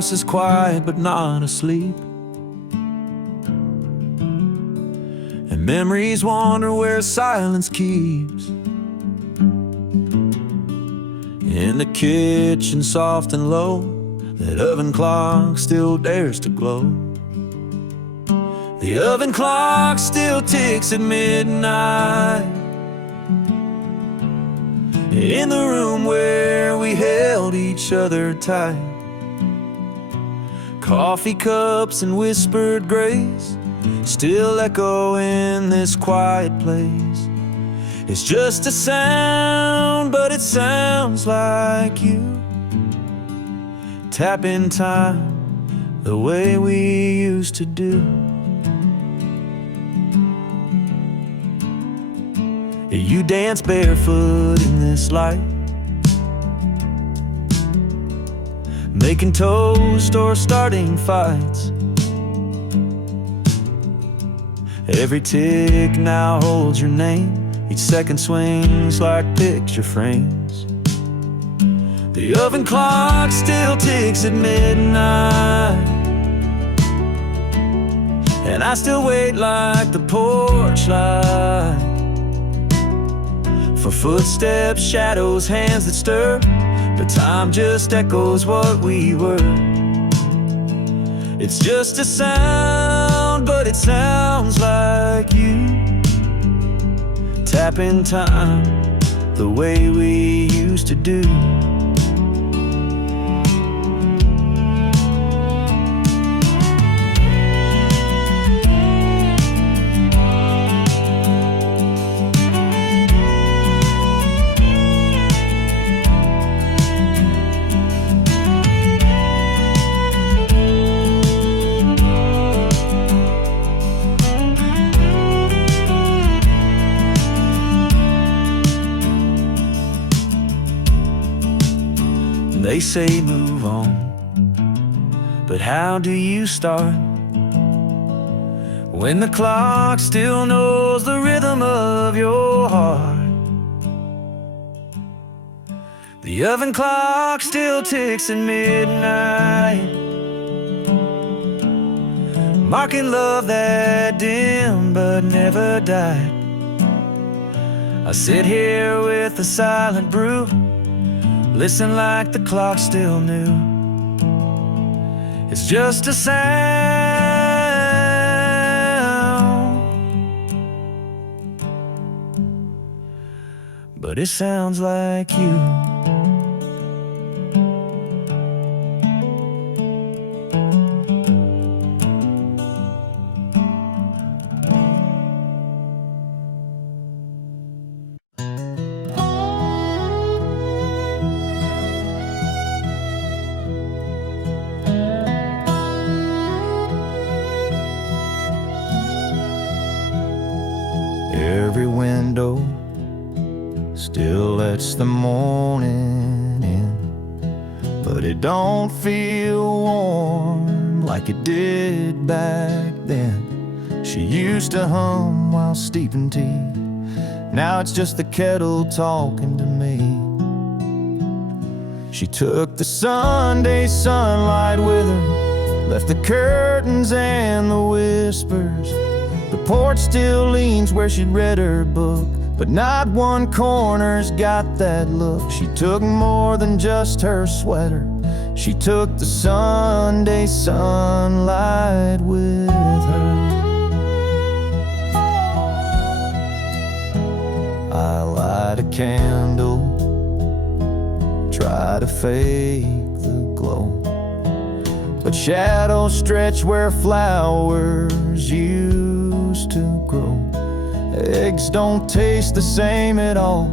house is quiet but not asleep, and memories wander where silence keeps. In the kitchen, soft and low, that oven clock still dares to glow. The oven clock still ticks at midnight, in the room where we held each other tight. Coffee cups and whispered grace still echo in this quiet place. It's just a sound, but it sounds like you. Tap in time the way we used to do. You dance barefoot in this light, making toast or starting fights. Every tick now holds your name, each second swings like picture frames. The oven clock still ticks at midnight, and I still wait like the porch light, for footsteps, shadows, hands that stir. But time just echoes what we were. It's just a sound, but it sounds like you. Tap in time the way we used to do. They say move on, but how do you start when the clock still knows the rhythm of your heart? The oven clock still ticks at midnight, marking love that dimmed but never died. I sit here with a silent brew, listen like the clock still knew. It's just a sound, but it sounds like you. Every window still lets the morning in, but it don't feel warm like it did back then. She used to hum while steeping tea, now it's just the kettle talking to me. She took the Sunday sunlight with her, left the curtains and the whispers. The porch still leans where she'd read her book, but not one corner's got that look. She took more than just her sweater, she took the Sunday sunlight with her. I light a candle, try to fake the glow, but shadows stretch where flowers used to grow. Eggs don't taste the same at all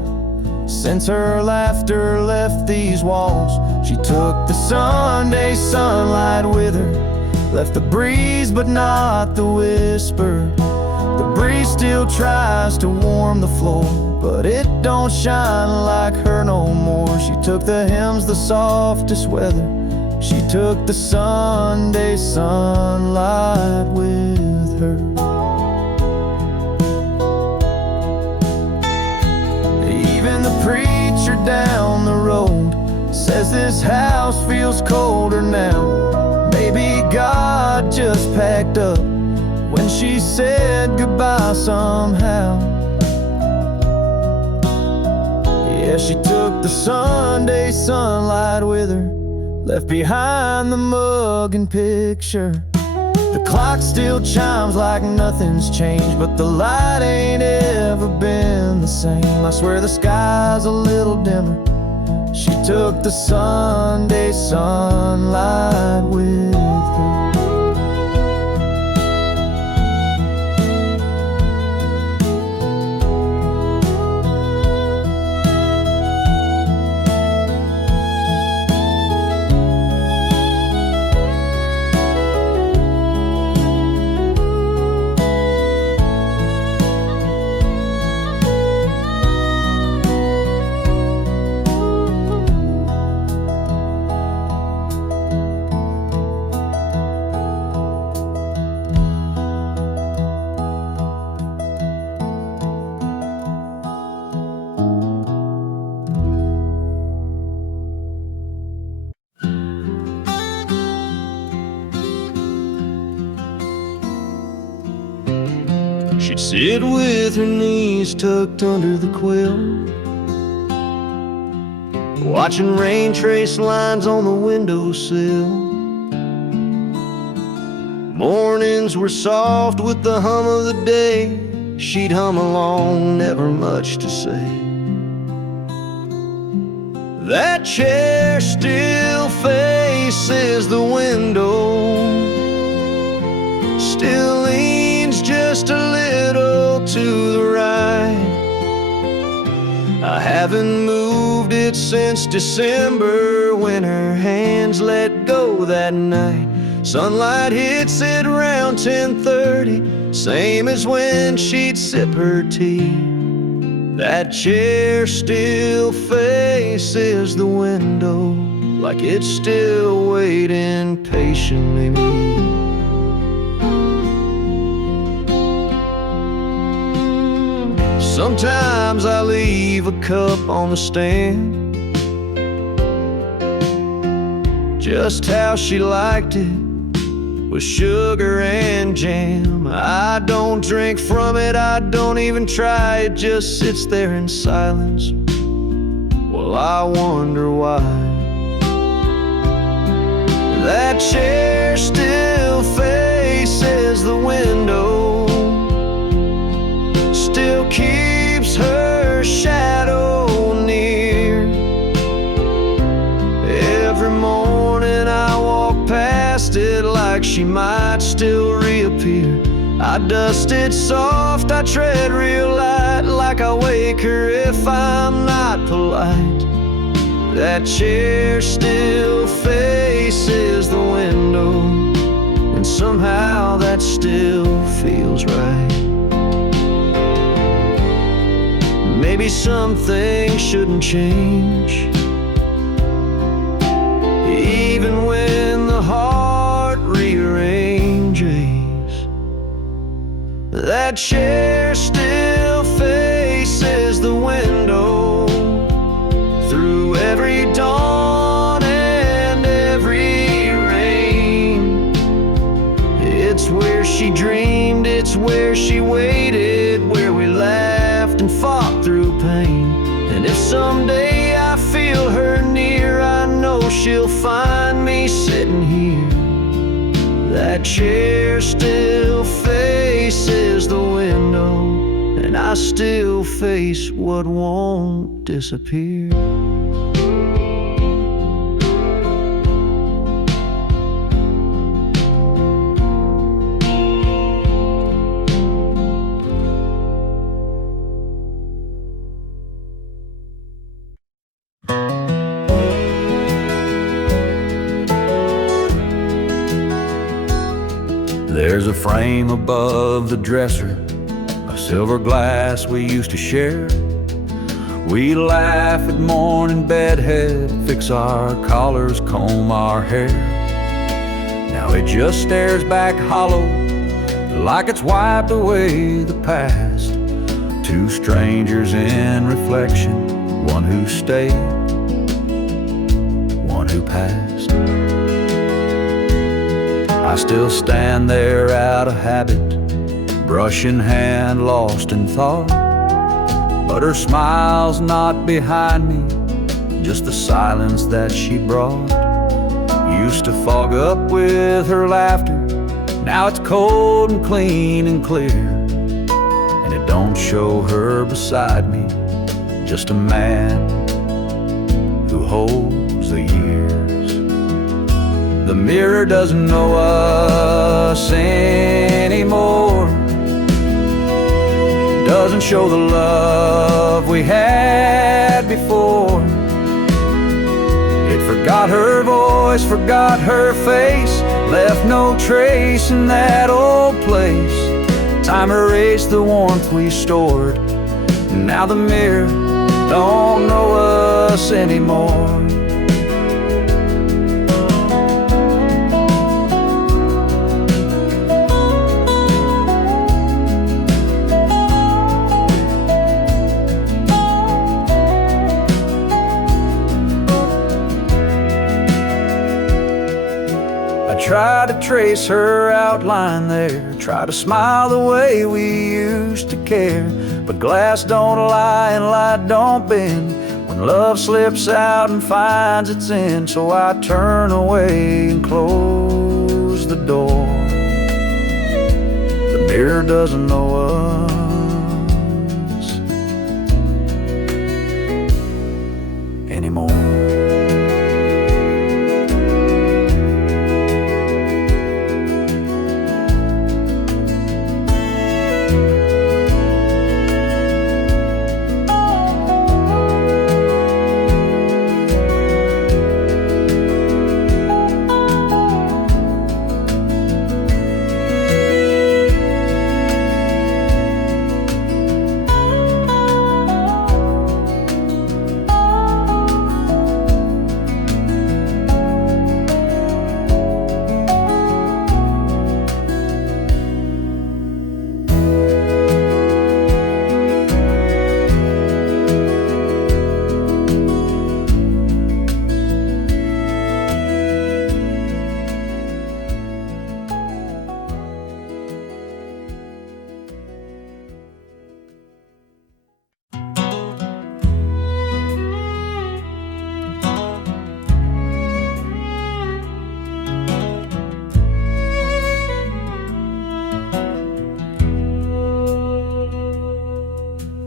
since her laughter left these walls. She took the Sunday sunlight with her, left the breeze but not the whisper. The breeze still tries to warm the floor, but it don't shine like her no more. She took the hymns, the softest weather, she took the Sunday sunlight with her. Even the preacher down the road says this house feels colder now. God just packed up when she said goodbye somehow. Yeah, she took the Sunday sunlight with her, left behind the mug and picture. The clock still chimes like nothing's changed, but the light ain't ever been the same. I swear the sky's a little dimmer. She took the Sunday sunlight with her. She'd sit with her knees tucked under the quilt, watching rain trace lines on the windowsill. Mornings were soft with the hum of the day. She'd hum along, never much to say. That chair still faces the window, still leans just a little to the right. I haven't moved it since December, when her hands let go that night. Sunlight hits it around 10:30, same as when she'd sip her tea. That chair still faces the window, like it's still waiting patiently. Sometimes I leave a cup on the stand, just how she liked it, with sugar and jam. I don't drink from it, I don't even try. It just sits there in silence. Well, I wonder why. That chair still faces the window, still keeps her shadow near. Every morning I walk past it like she might still reappear. I dust it soft, I tread real light, like I wake her if I'm not polite. That chair still faces the window, and somehow that still feels right. Maybe some things shouldn't change, even when the heart rearranges. That chair still faces the window, through every dawn and every rain. It's where she dreamed, it's where she waited, where we laughed and fought through pain. And if someday I feel her near, I know she'll find me sitting here. That chair still faces the window, and I still face what won't disappear. There's a frame above the dresser, a silver glass we used to share. We laugh at morning bedhead, fix our collars, comb our hair. Now it just stares back hollow, like it's wiped away the past. Two strangers in reflection, one who stayed, one who passed. I still stand there out of habit, brush in hand, lost in thought. But her smile's not behind me, just the silence that she brought. Used to fog up with her laughter, now it's cold and clean and clear. And it don't show her beside me, just a man who holds the years. The mirror doesn't know us anymore, doesn't show the love we had before. It forgot her voice, forgot her face, left no trace in that old place. Time erased the warmth we stored, now the mirror don't know us anymore. Try to trace her outline there, try to smile the way we used to care. But glass don't lie and light don't bend when love slips out and finds its end. So I turn away and close the door. The mirror doesn't know us anymore.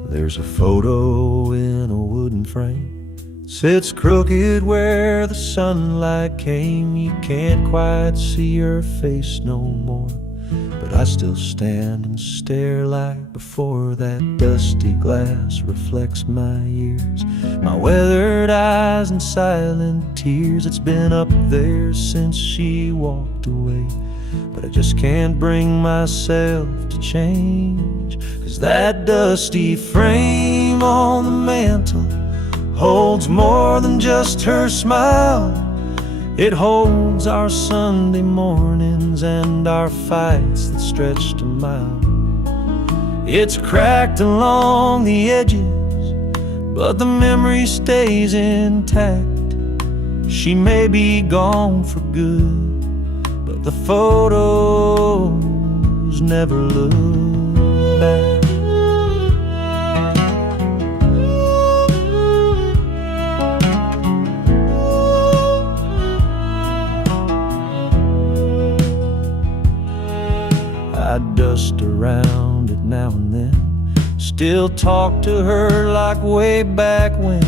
There's a photo in a wooden frame, sits crooked where the sunlight came. You can't quite see her face no more, but I still stand and stare like before. That dusty glass reflects my years, my weathered eyes and silent tears. It's been up there since she walked away, but I just can't bring myself to change. 'Cause that dusty frame on the mantle holds more than just her smile. It holds our Sunday mornings and our fights that stretched a mile. It's cracked along the edges, but the memory stays intact. She may be gone for good, but the photos never look back. I dust around it now and then, still talk to her like way back when.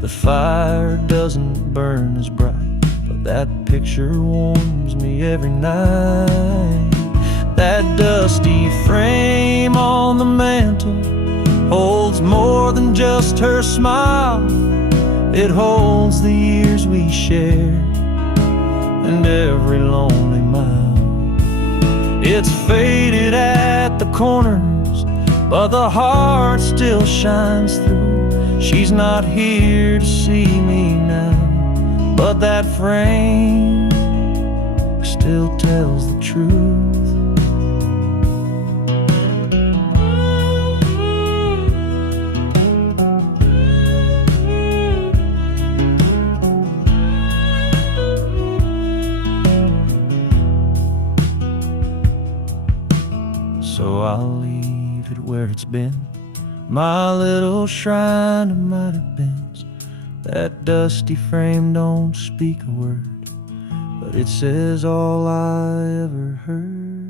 The fire doesn't burn as bright, but that picture warms me every night. That dusty frame on the mantle holds more than just her smile. It holds the years we shared and every lonely mile. It's faded at the corners, but the heart still shines through. She's not here to see me now, but that frame still tells the truth. so I'll leave it where it's been. My little shrine of minor bends. That dusty frame don't speak a word, but it says all I ever heard.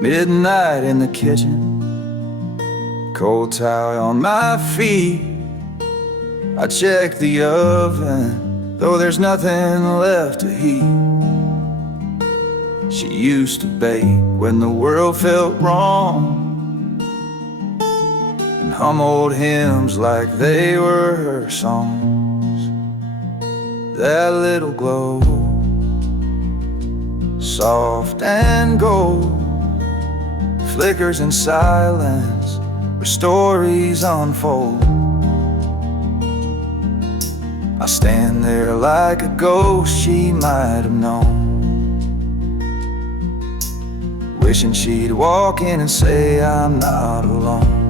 Midnight in the kitchen, cold towel on my feet. I check the oven, though there's nothing left to heat. She used to bake when the world felt wrong, and hum old hymns like they were her songs. That little glow, soft and gold, flickers in silence where stories unfold. I stand there like a ghost she might have known, wishing she'd walk in and say I'm not alone.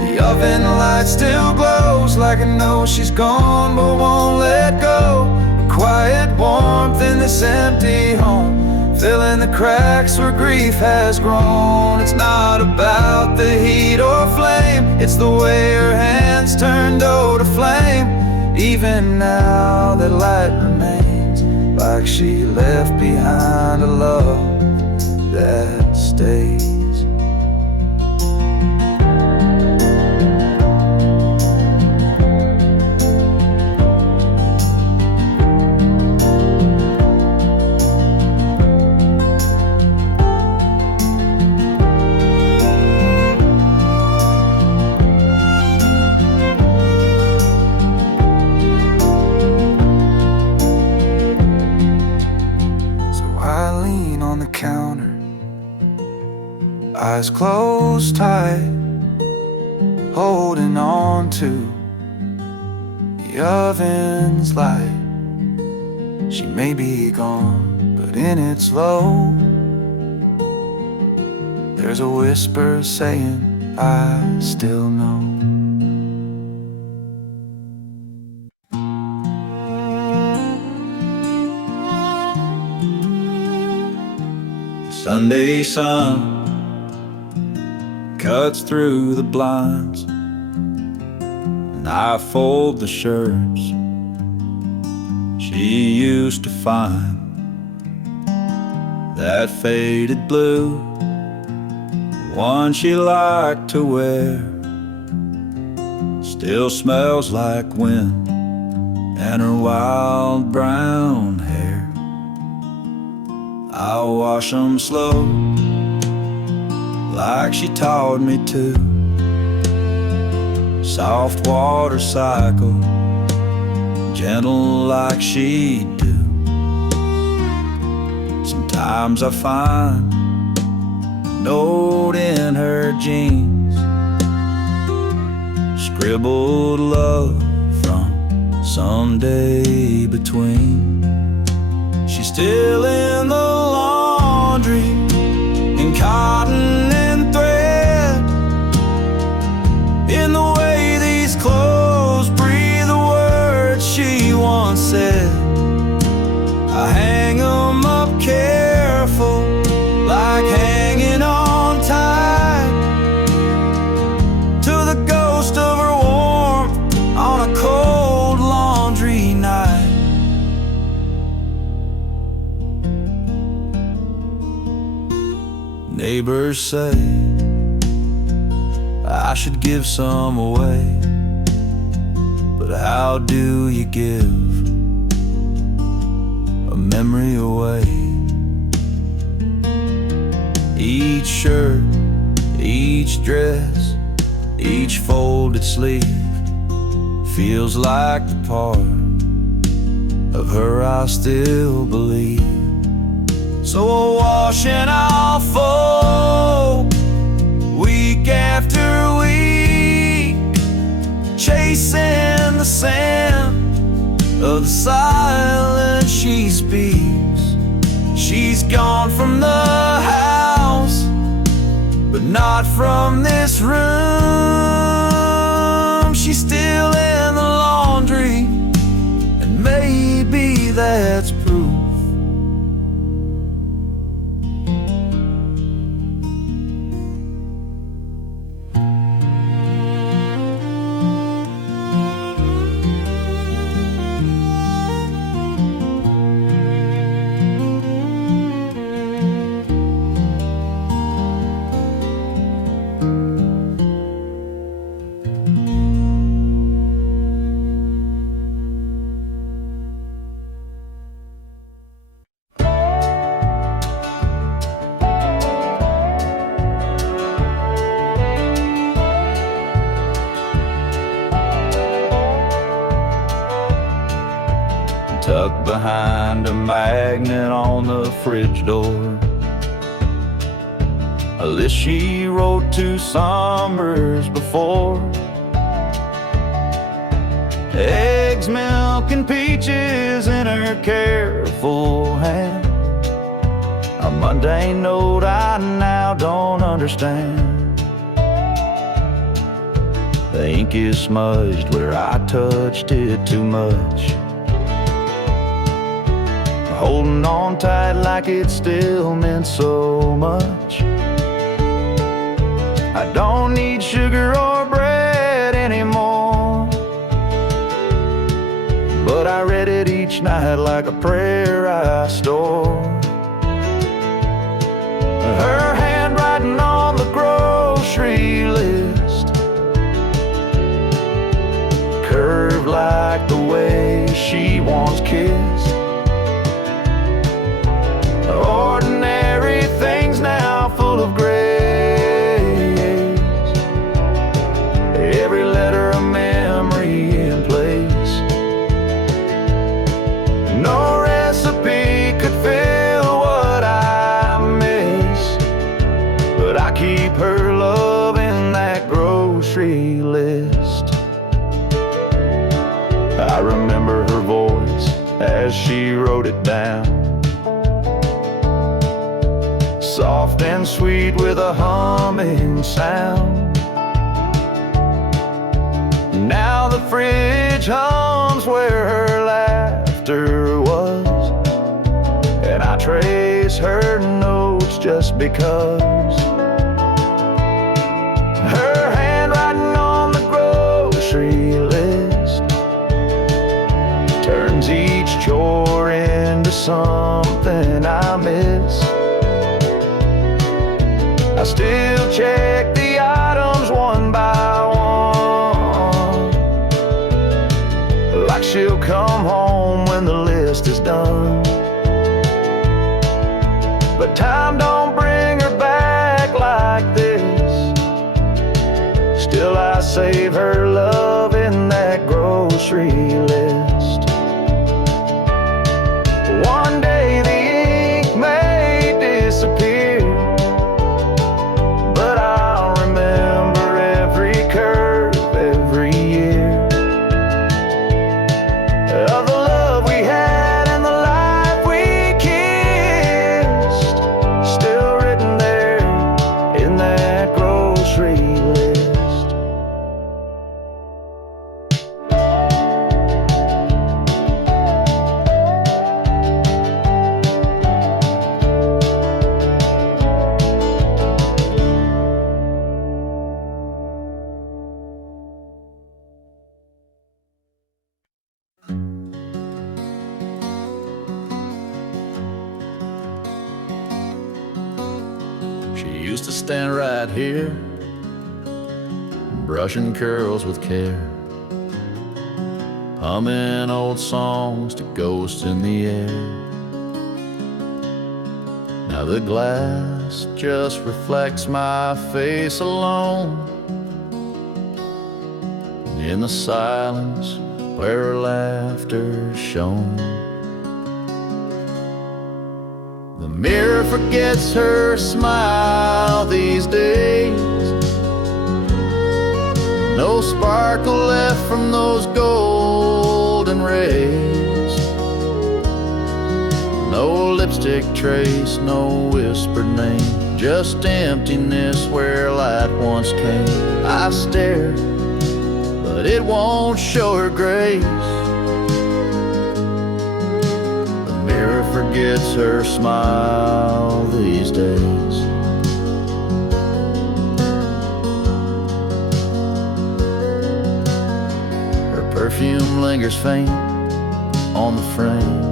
The oven light still glows like I know she's gone but won't let go. A quiet warmth in this empty home, filling the cracks where grief has grown. It's not about the heat or flame, it's the way her hands turn dough to flame. Even now that light remains, like she left behind a love that stays. Counter, eyes closed tight, holding on to the oven's light. She may be gone, but in its glow, there's a whisper saying, I still know. Sunday sun cuts through the blinds, and I fold the shirts she used to find. That faded blue, one she liked to wear, still smells like wind and her wild brown hair. I'll wash 'em slow, like she taught me to. Soft water cycle, gentle like she do. Sometimes I find a note in her jeans, scribbled love from someday between. She's still in the laundry, in cotton and thread, in the way these clothes breathe the words she once said. I hang 'em up careful, like hanging on tight to the ghost of her warmth on a cold laundry night. Neighbors say I should give some away, but how do you give a memory away? Each shirt, each dress, each folded sleeve feels like the part of her I still believe. So I'll wash and I'll fold, week after week, chasing the sand of the silence she speaks. She's gone from the house, but not from this room. She's still in the laundry, and maybe that's proof. Tucked behind a magnet on the fridge door, a list she wrote 2 summers before. Eggs, milk, and peaches in her careful hand, a mundane note I now don't understand. The ink is smudged where I touched it too much, holding on tight like it still meant so much. I don't need sugar or bread anymore, but I read it each night like a prayer I store. Her handwriting on the grocery list, curved like the way she once kissed. Ordinary things now full of grace, every letter a memory in place. No recipe could fill what I miss, but I keep her love in that grocery list. I remember her voice as she wrote it down, soft and sweet with a humming sound. Now the fridge hums where her laughter was, and I trace her notes just because. Her handwriting on the grocery list turns each chore into something I miss. I still check the items one by one, like she'll come home when the list is done. But time don't bring her back like this. Still I save her love in that grocery list. One day the ink may disappear, used to stand right here, brushing curls with care, humming old songs to ghosts in the air. Now the glass just reflects my face alone. In the silence where her laughter shone. The mirror forgets her smile these days. No sparkle left from those golden rays. No lipstick trace, no whispered name, just emptiness where light once came. I stare, but it won't show her grace. The mirror forgets her smile these days. Her perfume lingers faint on the frame,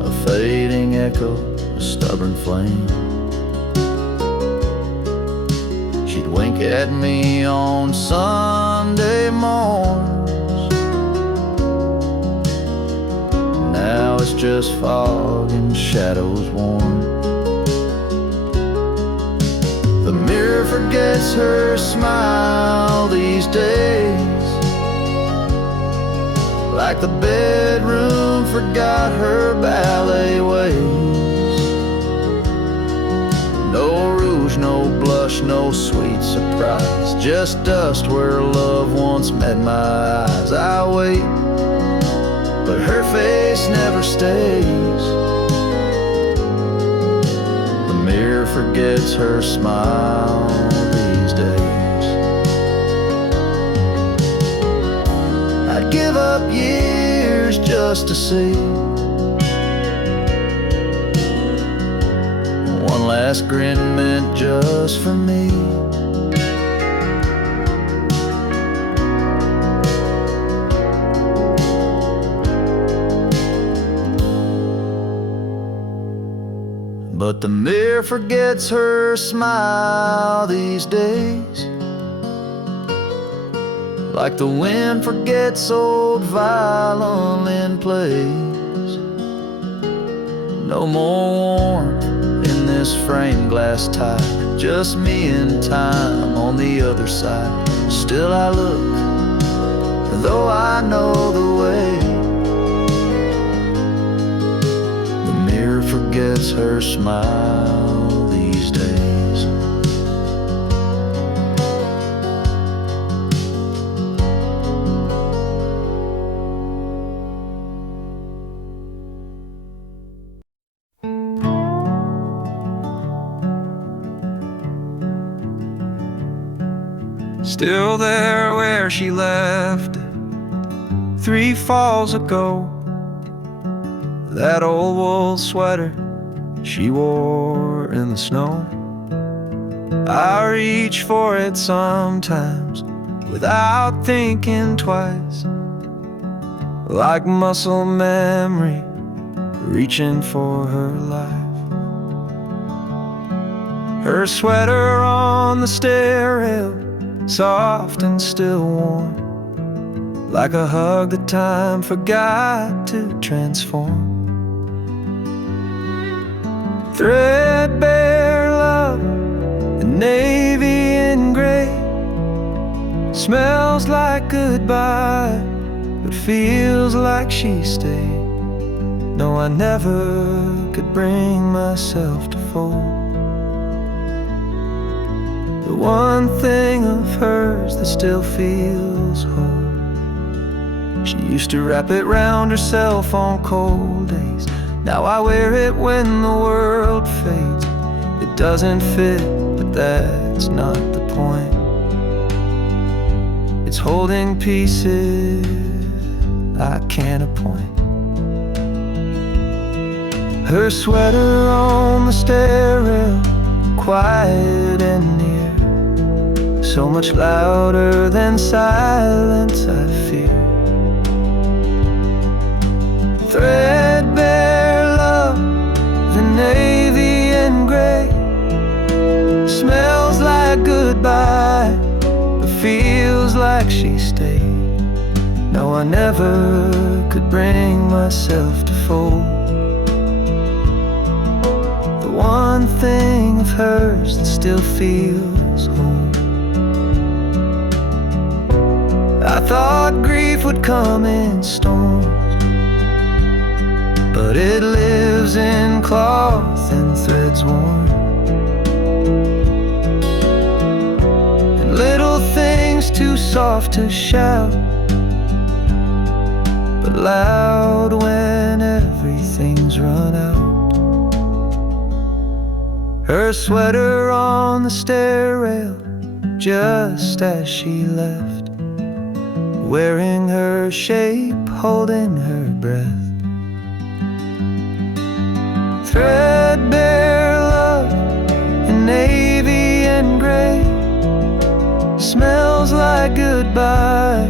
a fading echo, a stubborn flame. She'd wink at me on Sunday morns. Now it's just fog and shadows worn. The mirror forgets her smile these days, like the bedroom forgot her ballet ways. No rouge, no blush, no sweet surprise, just dust where love once met my eyes. I wait, but her face never stays. The mirror forgets her smile these days. I'd give up years just to see one last grin meant just for me. But the mirror forgets her smile these days, like the wind forgets old violin plays. No more warmth in this framed glass tie, just me and time on the other side. Still I look, though I know the way. The mirror forgets her smile these days. Still there where she left it 3 falls ago. That old wool sweater she wore in the snow. I reach for it sometimes without thinking twice, like muscle memory reaching for her life. Her sweater on the stair rail, soft and still warm, like a hug that time forgot to transform. Threadbare love in navy and gray, smells like goodbye, but feels like she stayed. No, I never could bring myself to fold the one thing of hers that still feels whole. She used to wrap it round herself on cold days. Now I wear it when the world fades. It doesn't fit, but that's not the point. It's holding pieces I can't appoint. Her sweater on the stair rail, quiet and near, so much louder than silence I fear. Threadbare love, the navy and gray, smells like goodbye, but feels like she stayed. No, I never could bring myself to fold the one thing of hers that still feels home. thought grief would come in storms, but it lives in cloth and threads worn, and little things too soft to shout, but loud when everything's run out. Her sweater on the stair rail just as she left, wearing her shape, holding her breath. Threadbare love in navy and gray, smells like goodbye,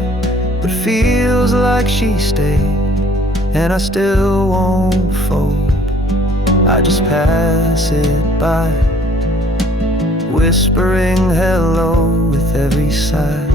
but feels like she stayed. And I still won't fold, I just pass it by, whispering hello with every sigh.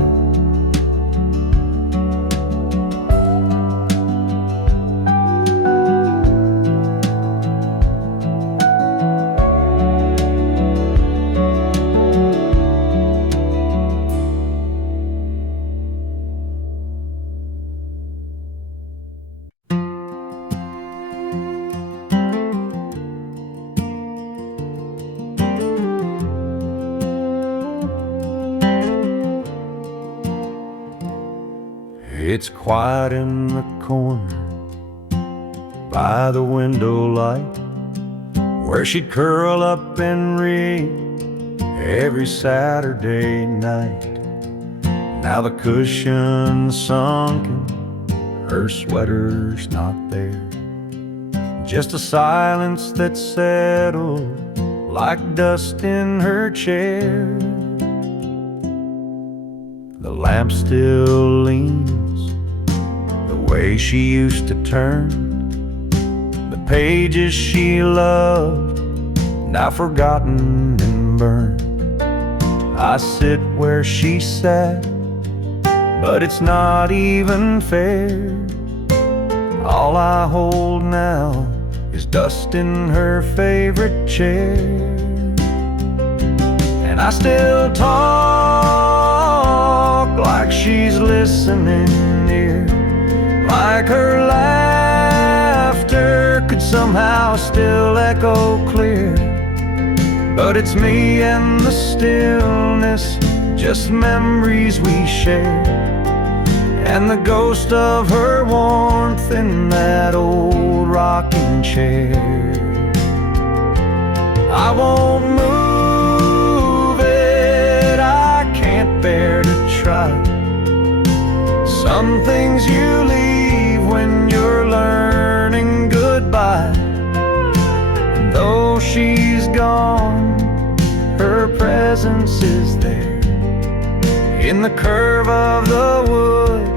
It's quiet in the corner by the window light, where she'd curl up and read every Saturday night. Now the cushion's sunken, her sweater's not there, just a silence that settled like dust in her chair. The lamp still leans the way she used to turn, the pages she loved, now forgotten and burned. I sit where she sat, but it's not even fair. All I hold now is dust in her favorite chair. And I still talk like she's listening near, like her laughter could somehow still echo clear. But it's me and the stillness, just memories we share, and the ghost of her warmth in that old rocking chair. I won't move it, I can't bear to try. Some things you leave when you're learning goodbye. And though she's gone, her presence is there, in the curve of the wood,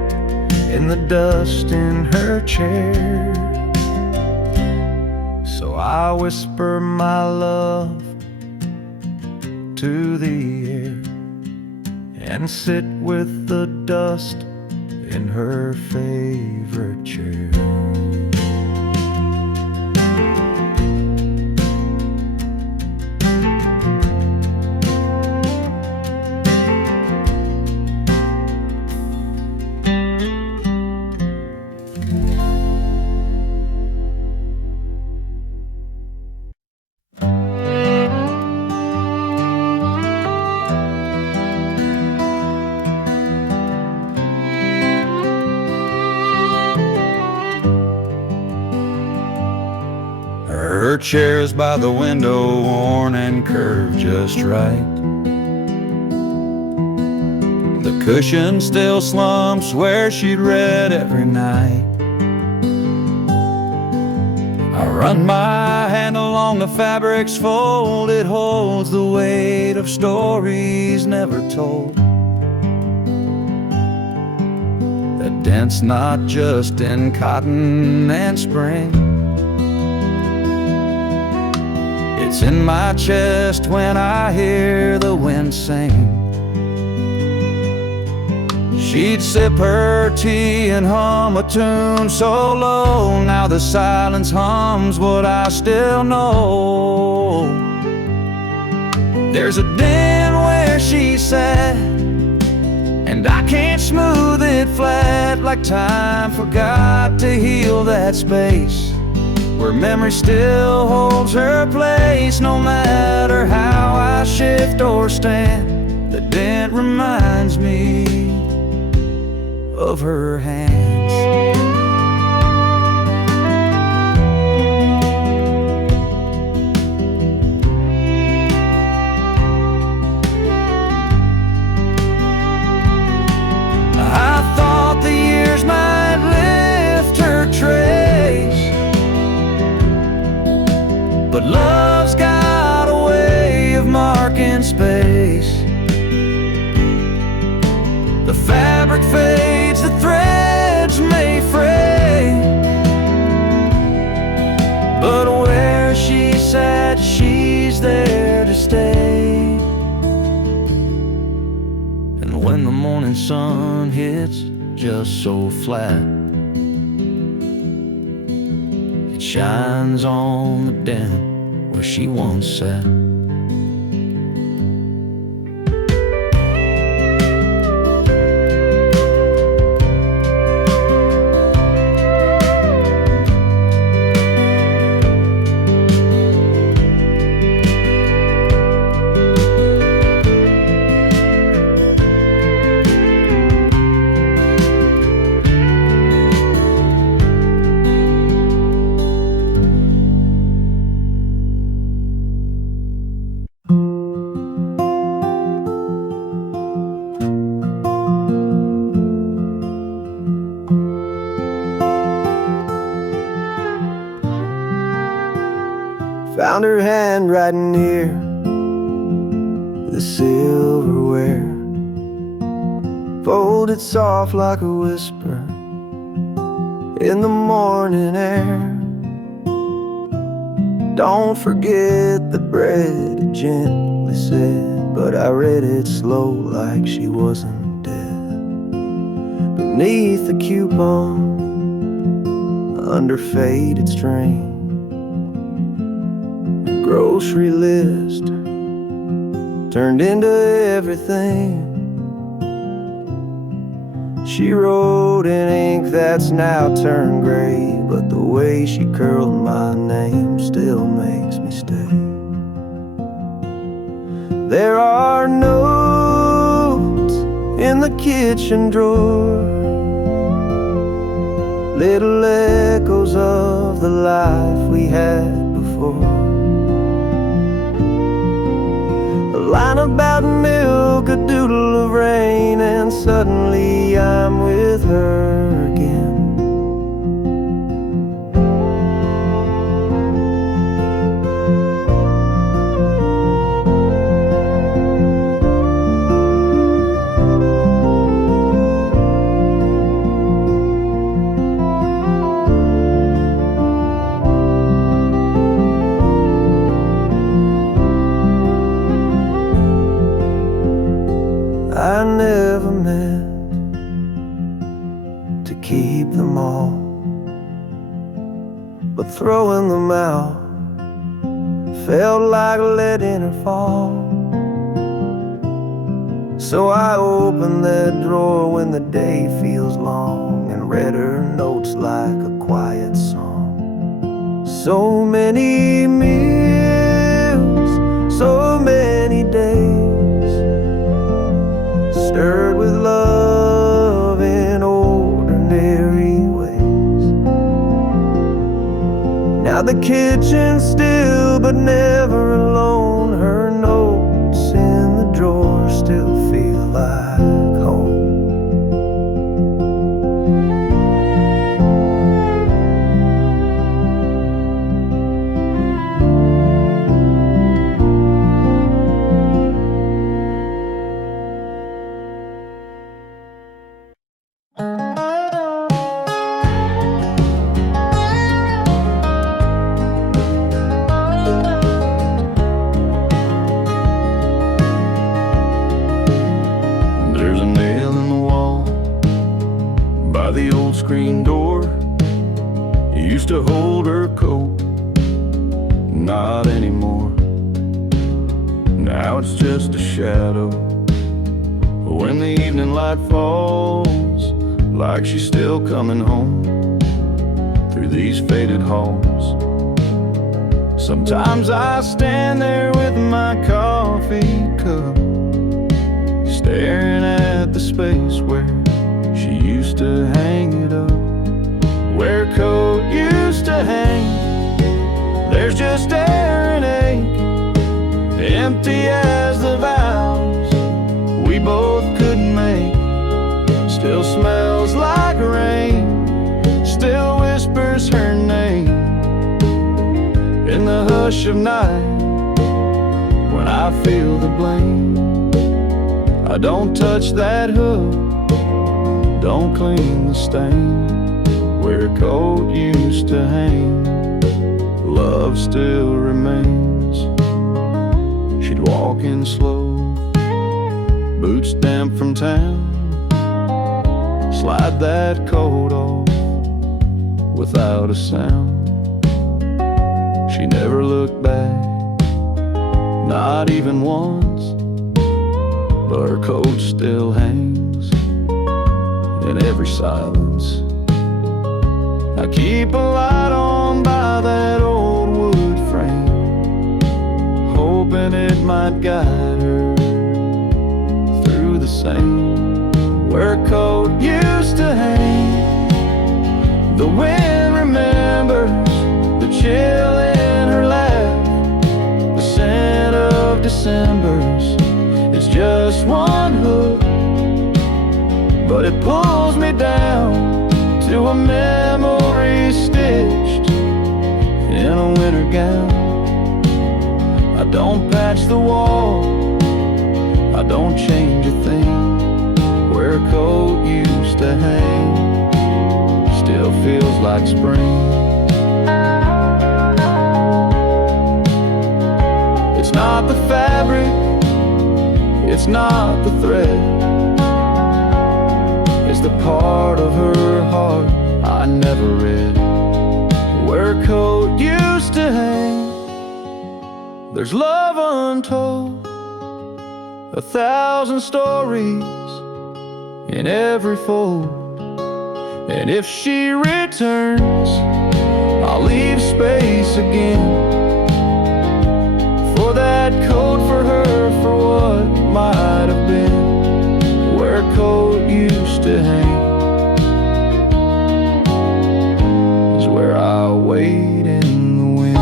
in the dust in her chair. So I whisper my love to the air, and sit with the dust in her favorite chair. Her chair's by the window, worn and curved just right. The cushion still slumps where she'd read every night. I run my hand along the fabric's fold, it holds the weight of stories never told, that dents not just in cotton and spring. It's in my chest when I hear the wind sing. She'd sip her tea and hum a tune so low, now the silence hums what I still know. There's a den where she sat And I can't smooth it flat like time forgot to heal that space where memory still holds her place. No matter how I shift or stand, the dent reminds me of her hands. I thought the years might lift her trace, but love's got a way of marking space. The fabric fades, the threads may fray, but where she sat, she's there to stay. And when the morning sun hits just so flat, it shines on the dent where she once sat. Found her handwriting near the silverware, folded soft like a whisper in the morning air. Don't forget the bread, it gently said, but I read it slow like she wasn't dead. Beneath the coupon, under faded string, grocery list turned into everything. She wrote in ink that's now turned gray, but the way she curled my name still makes me stay. There are notes in the kitchen drawer, little echoes of the life we had before. A line about milk, a doodle of rain, and suddenly I'm with her again. I never meant to keep them all, but throwing them out felt like letting her fall. So I opened that drawer when the day feels long and read her notes like a quiet song. So many meals, so many days, stirred with love in ordinary ways. Now the kitchen's still but never alone. Her notes in the drawer still feel like home. There's a nail in the wall by the old screen door. It used to hold her coat, not anymore. Now it's just a shadow when the evening light falls, like she's still coming home through these faded halls. Sometimes I stand there with my coffee cup, staring at the space where she used to hang it up. Where a coat used to hang, there's just air and ache, empty as the vows we both couldn't make. Still smells like rain, still whispers her name in the hush of night when I feel the blame. I don't touch that hook, don't clean the stain. Where a coat used to hang, love still remains. She'd walk in slow, boots damp from town, slide that coat off without a sound. She never looked back, not even once, but her coat still hangs in every silence. I keep a light on by that old wood frame, hoping it might guide her through the same. Where a coat used to hang, the wind remembers the chill in her laugh, the scent of December's. It's just one hook, but it pulls me down to a memory stitched in a winter gown. I don't patch the wall, I don't change a thing. Where a coat used to hang still feels like spring. It's not the fabric, it's not the thread, it's the part of her heart I never read. Where a coat used to hang, there's love untold, 1,000 stories in every fold. And if she returns, I'll leave space again for that coat, for her, for what might have been. Where a coat used to hang is where I wait in the wind.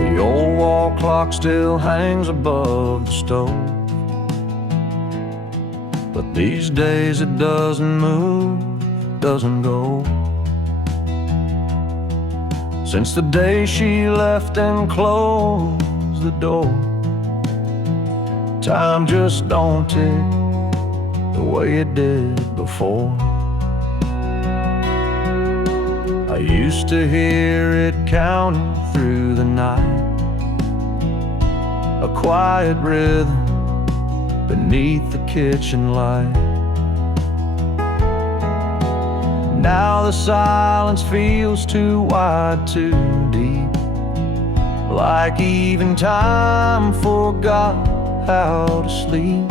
The old wall clock still hangs above the stove, but these days it doesn't move, doesn't go. Since the day she left and closed the door, time just don't tick the way it did before. I used to hear it counting through the night, a quiet rhythm beneath the kitchen light. Now the silence feels too wide, too deep, like even time forgot how to sleep.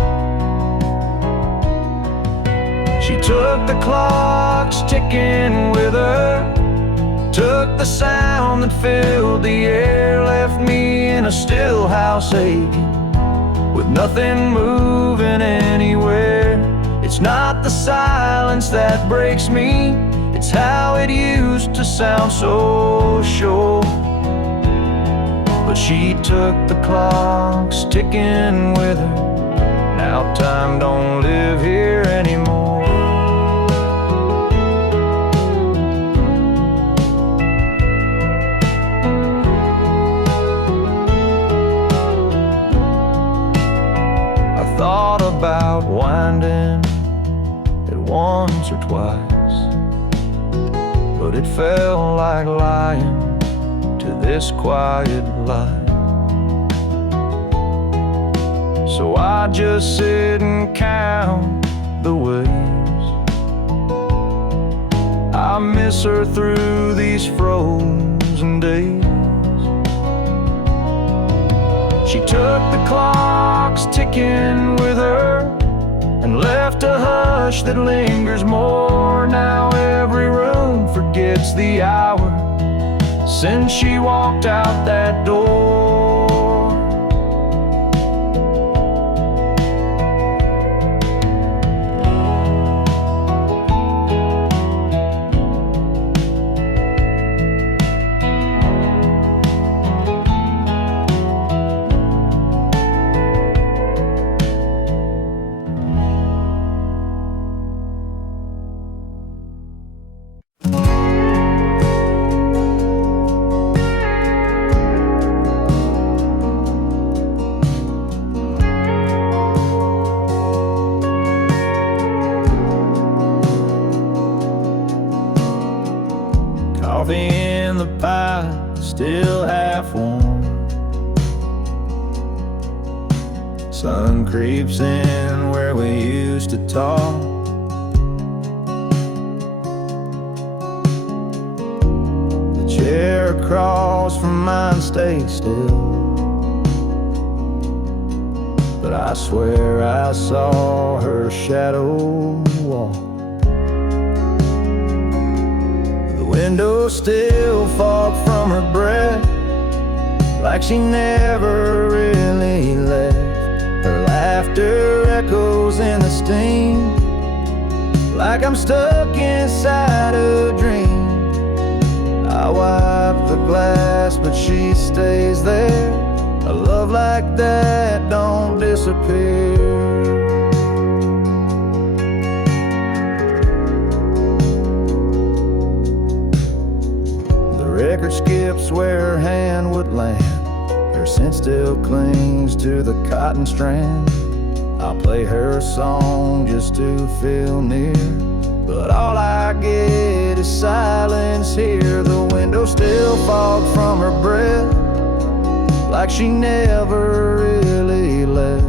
She took the clocks ticking with her, took the sound that filled the air, left me in a still house aching, with nothing moving anywhere. It's not the silence that breaks me, it's how it used to sound so sure. But she took the clocks ticking with her, now time don't live here anymore. Thought about winding it once or twice, but it felt like lying to this quiet life. So I just sit and count the ways I miss her through these frozen days. She took the clocks ticking with her and left a hush that lingers more. Now every room forgets the hour since she walked out that door. Coffee in the pot, still half warm. Sun creeps in where we used to talk. The chair across from mine stays still, but I swear I saw her shadow walk. Window still fog from her breath, like she never really left. Her laughter echoes in the steam, like I'm stuck inside a dream. I wipe the glass, but she stays there. A love like that don't disappear. Record skips where her hand would land. Her scent still clings to the cotton strand. I'll play her song just to feel near, but all I get is silence here. The window still fogged from her breath, like she never really left.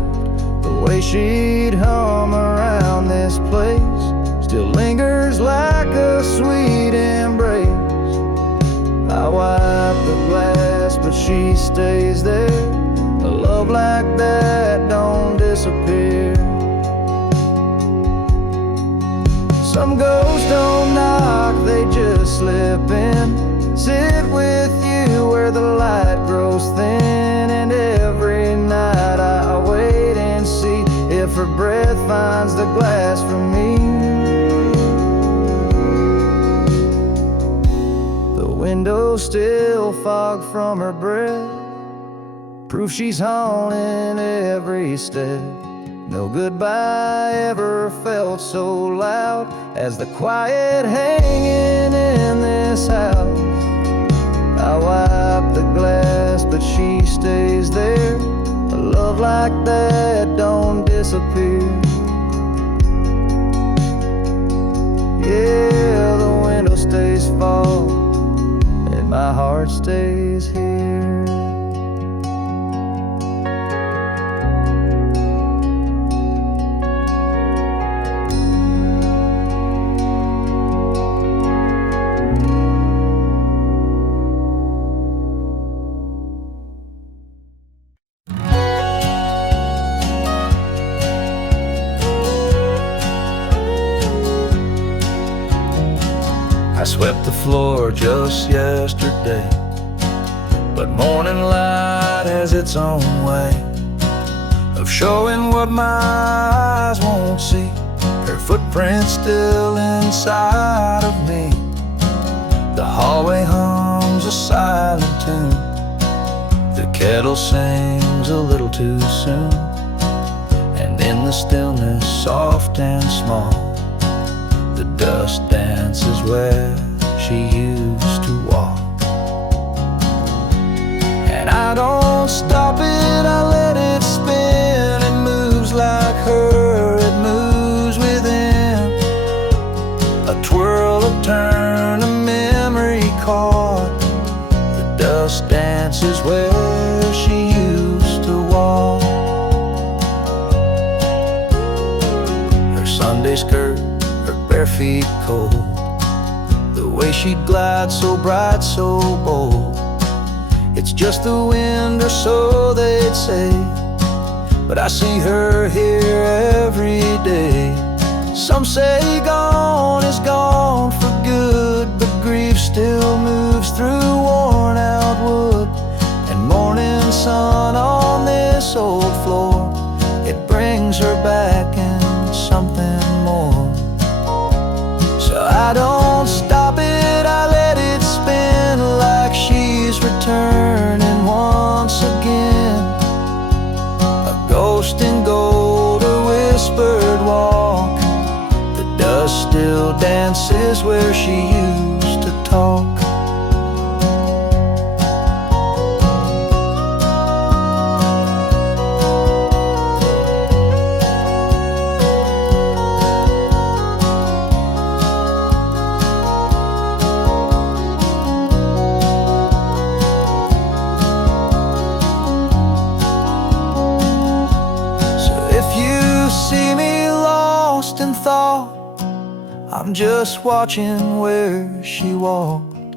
The way she'd hum around this place still lingers like a sweet embrace. I wipe the glass, but she stays there. A love like that don't disappear. Some ghosts don't knock, they just slip in. Sit with you where the light grows thin. And every night I wait and see if her breath finds the glass for me. Window still fogged from her breath, proof she's haunting every step. No goodbye ever felt so loud as the quiet hanging in this house. I wipe the glass, but she stays there. A love like that don't disappear. Yeah, the window stays fogged, my heart stays here. I swept the floor just yesterday, but morning light has its own way of showing what my eyes won't see. Her footprint's still inside of me. The hallway hums a silent tune. The kettle sings a little too soon. And in the stillness, soft and small, the dust dances where she used to walk. And I don't stop it, I let it spin. It moves like her, it moves within a twirl of tournament. porch is where she used to walk. Her Sunday skirt, her bare feet cold, the way she'd glide so bright, so bold. It's just the wind, or so they'd say, but I see her here every day. Some say gone is gone for good, but grief still moves through worn out wood. And morning sun on this old floor, it brings her back and something more. So I don't stop it, I let it spin, like she's returning once again. A ghost in gold, a whispered walk, the dust still dances where she used to talk. See me lost in thought, I'm just watching where she walked.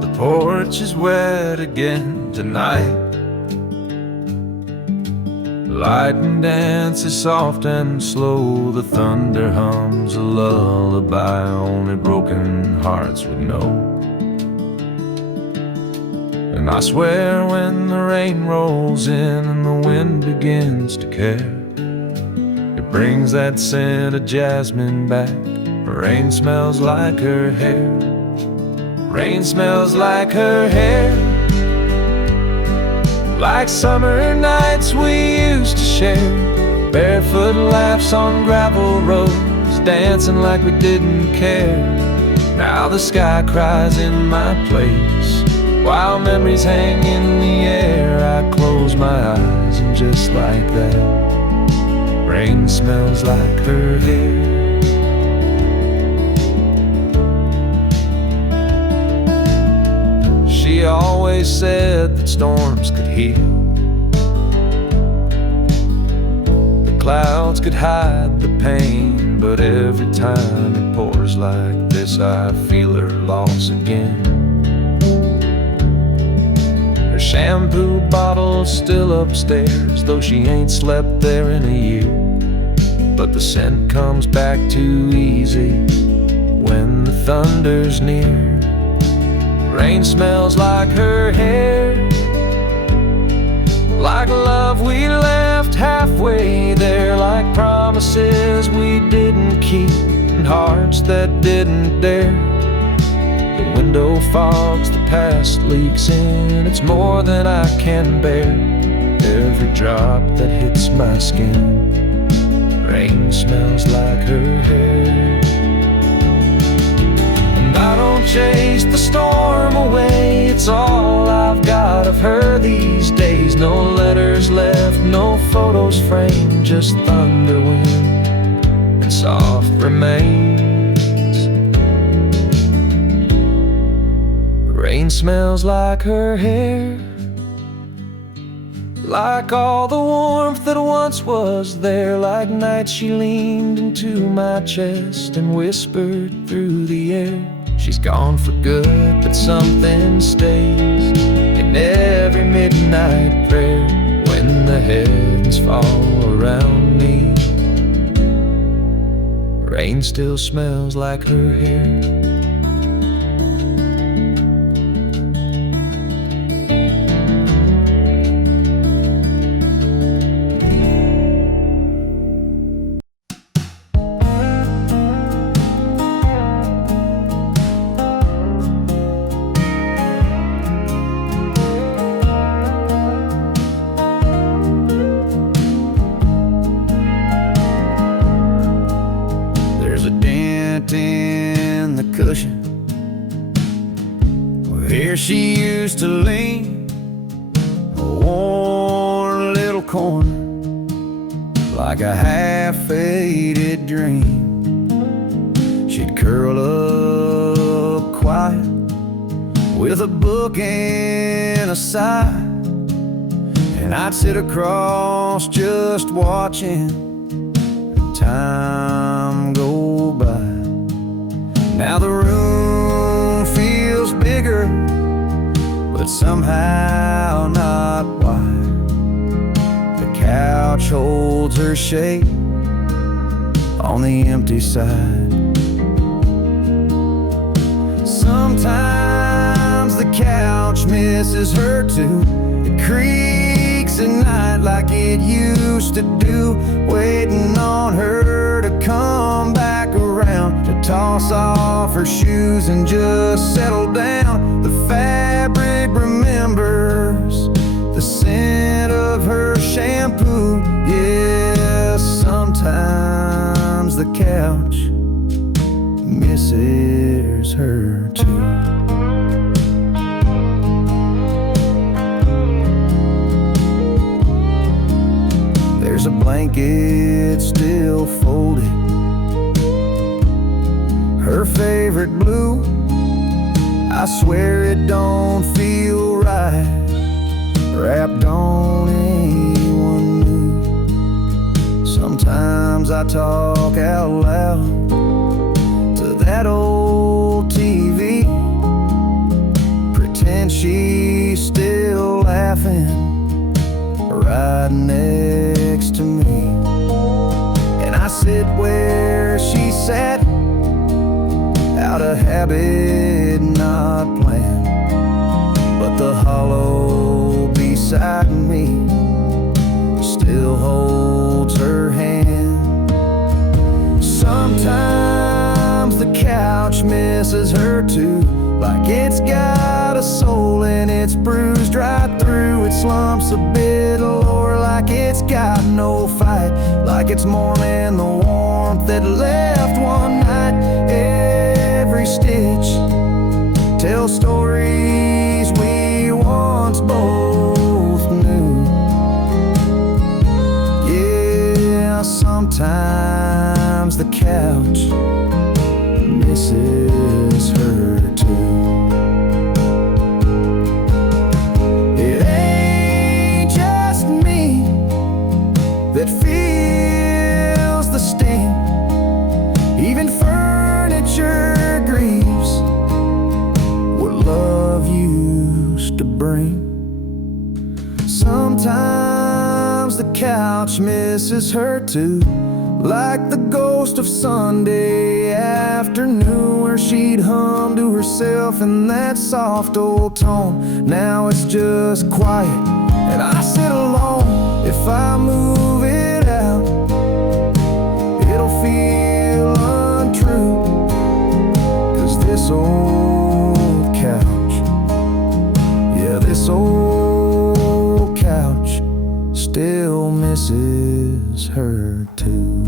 The porch is wet again tonight. Lightning dances soft and slow, the thunder hums a lullaby only broken hearts would know. And I swear when the rain rolls in and the wind begins to care, it brings that scent of jasmine back. Rain smells like her hair. Rain smells like her hair, like summer nights we used to share. Barefoot laughs on gravel roads, dancing like we didn't care. Now the sky cries in my place, while memories hang in the air. I close my eyes and just like that, rain smells like her hair. She always said that storms could heal, the clouds could hide the pain, but every time it pours like this I feel her loss again. Her shampoo bottle's still upstairs, though she ain't slept there in a year. But the scent comes back too easy when the thunder's near. Rain smells like her hair, like love we left halfway there, like promises we didn't keep and hearts that didn't dare. The window fogs, the past leaks in, it's more than I can bear. Every drop that hits my skin, rain smells like her hair. I don't chase the storm away, it's all I've got of her these days. No letters left, no photos framed, just thunder, wind, and soft remains. Rain smells like her hair, like all the warmth that once was there, like nights she leaned into my chest and whispered through the air. She's gone for good, but something stays in every midnight prayer. When the heavens fall around me, rain still smells like her hair. In the cushion used to lean, a worn little corner, like a half-faded dream. She'd curl up quiet with a book and a sigh, and I'd sit across just watching time go by. Now the room feels bigger, but somehow not wide. The couch holds her shape on the empty side. Sometimes the couch misses her too. It creaks at night like it used to do, waiting on her to come back around, to toss off her shoes and just settle down. The fabric remembers the scent of her shampoo. Yes, sometimes the couch misses her too. There's a blanket still folded, her favorite blue. I swear it don't feel right, wrapped on anyone new. Sometimes I talk out loud to that old TV, pretend she's still laughing right next to me. And I sit where she sat, out of habit, not planned, but the hollow beside me still holds her hand. Sometimes the couch misses her too, like it's got a soul and it's bruised right through. It slumps a bit lower, like it's got no fight, like it's mourning the warmth that left one night. Every stitch tells stories we once both knew. Yeah, sometimes the couch misses her too. It ain't just me that feels the sting. Even furniture grieves what love used to bring. Sometimes the couch misses her too, like the ghost of Sunday afternoon, where she'd hum to herself in that soft old tone. Now it's just quiet and I sit alone. If I move it out, it'll feel untrue, 'cause this old couch, yeah, this old couch still misses her too.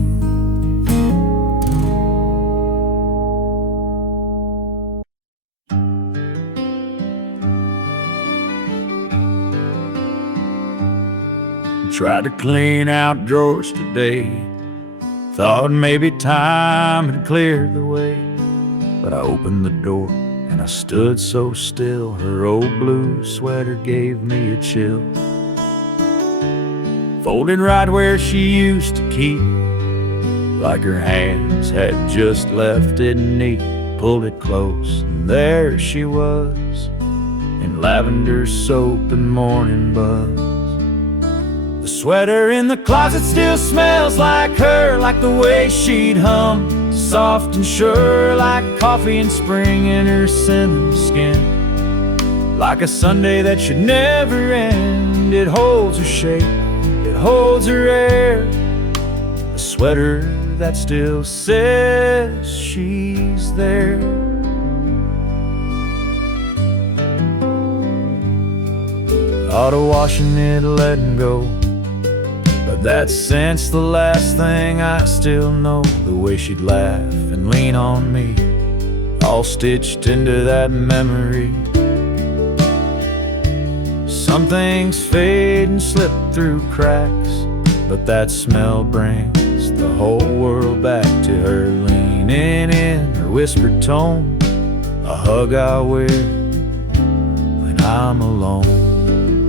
Tried to clean out drawers today, thought maybe time had cleared the way. But I opened the door and I stood so still, her old blue sweater gave me a chill. Folded right where she used to keep, like her hands had just left it neat. Pulled it close and there she was, in lavender soap and morning buzz. The sweater in the closet still smells like her, like the way she'd hum, soft and sure, like coffee in spring in her cinnamon skin. Like a Sunday that should never end. It holds her shape, it holds her air, a sweater that still says she's there. Auto washing it, letting go, but that scent's the last thing I still know. The way she'd laugh and lean on me, all stitched into that memory. Some things fade and slip through cracks, but that smell brings the whole world back to her, leaning in her whispered tone, a hug I wear when I'm alone.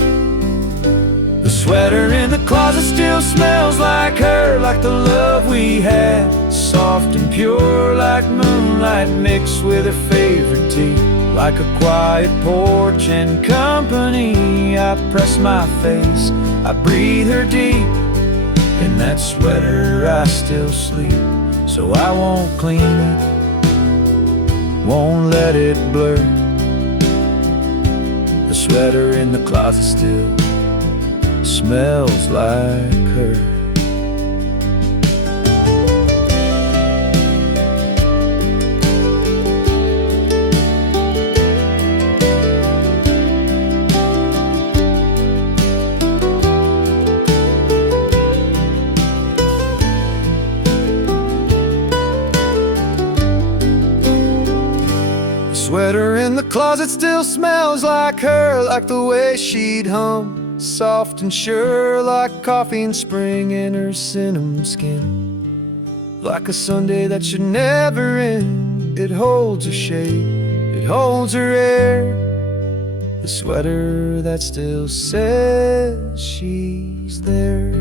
The sweater in the closet still smells like her, like the love we had, soft and pure, like moonlight mixed with her favorite tea, like a quiet porch and company. I press my face, I breathe her deep. In that sweater I still sleep, so I won't clean it, won't let it blur. The sweater in the closet still smells like her. Sweater in the closet still smells like her, like the way she'd hum, soft and sure, like coffee in spring in her cinnamon skin, like a Sunday that should never end. It holds her shape, it holds her air, the sweater that still says she's there.